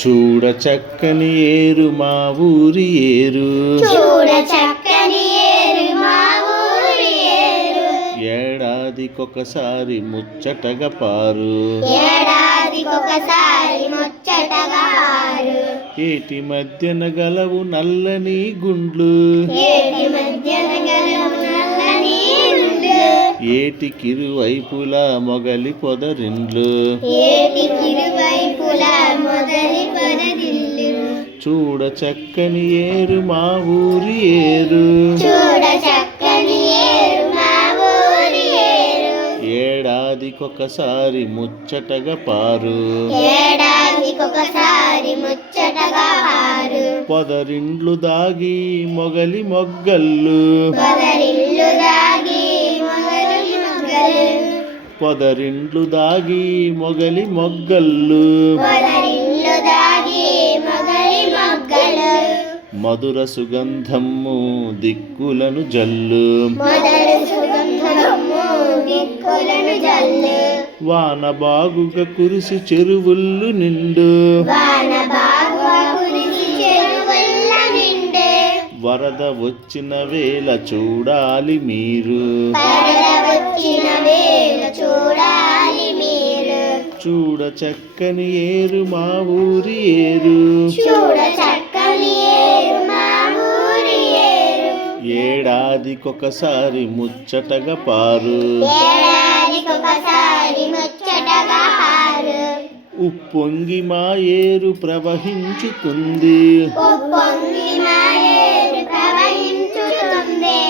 చూడ చక్కని ఏరు మా ఊరి ఏరు, చూడ చక్కని ఏరు మా ఊరి ఏరు. ఏడాదికొకసారి ముచ్చటగా పారు, ఏడాదికొకసారి ముచ్చటగా పారు. ఏటి మధ్యన గలవు నల్లని గుండ్లు, ఏటి మధ్యన గలవు నల్లని గుండ్లు. ఏటికిరువైపులా మొగలి పొదరిండ్లు, ఏటికిరువైపులా మొదలి పొదరిల్లు. చూడ చక్కని ఏరు మా ఊరి ఏరు, చూడ చక్కని ఏరు మా ఊరి ఏరు. ఏడాదికొకసారి ముచ్చటగా పారు, ఏడాదికొకసారి ముచ్చటగా పారు. పొదరిండ్లు దాగి మొగలి మొగ్గల్లు, పొదరిల్లు దాగి మొగలి మొగ్గలు. పొదరిండ్లు దాగి మొగలి మొగ్గల్లు. పొదరిల్లు దాగి మొగలి మొగ్గలు. మధుర సుగంధము దిక్కులను జల్లు, మొదలు సుగంధము దిక్కులను జల్లు. వాన బాగుగా కురిసి చెరువుళ్ళు నిండు, వాన బాగుగా కురిసి చెరువుల్ల నిండే. వరద వచ్చిన వేళ చూడాలి మీరు, వరద వచ్చిన వేళ చూడాలి మీరు. చూడ చక్కని ఏరు మా ఊరి ఏరు, చూడ చక్కని ఏరు మా ఊరి ఏరు. ఏడాదికొకసారి ముచ్చటగా పారు, ఏడాదికొకసారి ముచ్చటగా పారు. ఉప్పొంగి మా ఏరు ప్రవహించుతుంది, ఉప్పొంగి మా ఏరు ప్రవహించుతుంది.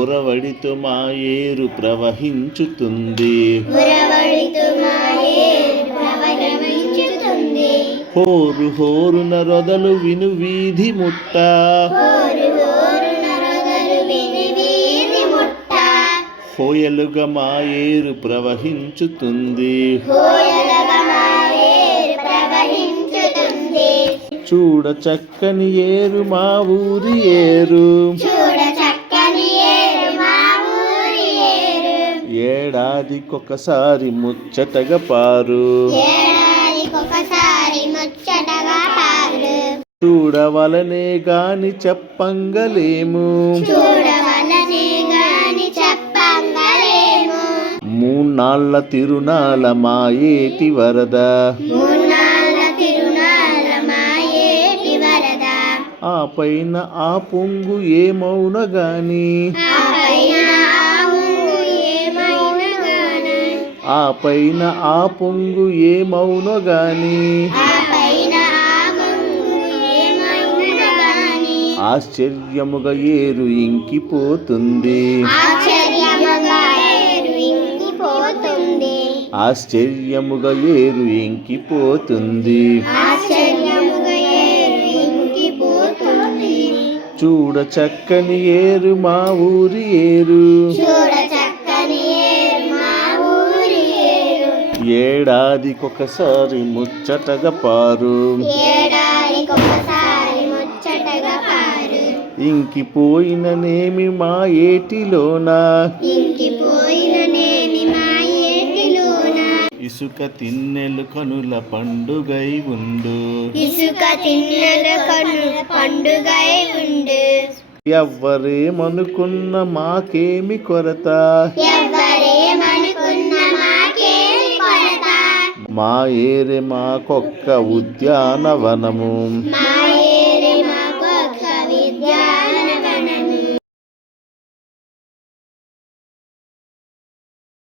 ఉరవడితో మా ఏరు ప్రవహించుతుంది, ఉరవడితో మా ఏరు ప్రవహించుతుంది. హోరు హోరున రొదలు విను వీధి ముట్ట, హోరు హోరున రొదలు విని వీధి ముట్ట. హోయలుగా మా ఏరు ప్రవహించుతుంది, హోయలుగా మా ఏరు ప్రవహించుతుంది. చూడ చక్కని ఏరు మా ఊరి ఏరు, చూడ చక్కని ఏరు మా ఊరి ఏరు. ఏడాదికొకసారి ముచ్చటగా పారు, ఏడాదికొకసారి ముచ్చటగా పారు. చూడవలనే గాని చెప్పంగలేము, చూడవలనే గాని చెప్పంగలేము. మూన్నాళ్ళ తిరునాళ్ళ మా ఏటి వరద, మూన్నాళ్ళ తిరునాళ్ళ మా ఏటి వరద. ఆ పైన ఆ పొంగు ఏమౌన గాని, ఆ పైన ఆ ముంగు ఏమైనా గాని. ఆ పైన ఆ పొంగు ఏమౌన గాని. ఆ పైన ఆ ముంగు ఏమైనా గాని. ఆశ్చర్యముగా ఏరు ఇంకిపోతుంది, ఆశ్చర్యముగా ఏరు ఇంకిపోతుంది. ఆశ్చర్యముగా ఏరు ఇంకిపోతుంది. ఆశ్చర్యముగా ఏరు ఇంకిపోతుంది. చూడ చక్కని ఏరు మా ఊరి ఏరు, చూడ చక్కని ఏరు మా ఊరి ఏరు. ఏడాదికొకసారి ముచ్చటగా పారు, ఏడాదికొకసారి ముచ్చటగా పారు. ఇంకిపోయిన నేమి మా ఏటిలోన, ఇంకిపోయిన నేని మా ఏటిలోన. ఇసుక తిన్నెలు కనుల పండుగై ఉండు, ఇసుక తిన్నెల కనుల పండుగై ఉండు. ఎవ్వరేమనుకున్న మాకేమి కొరత, ఎవ్వరేమనుకున్న మాకేమి కొరత. మా ఏరే మాకొక్క ఉద్యానవనము, మా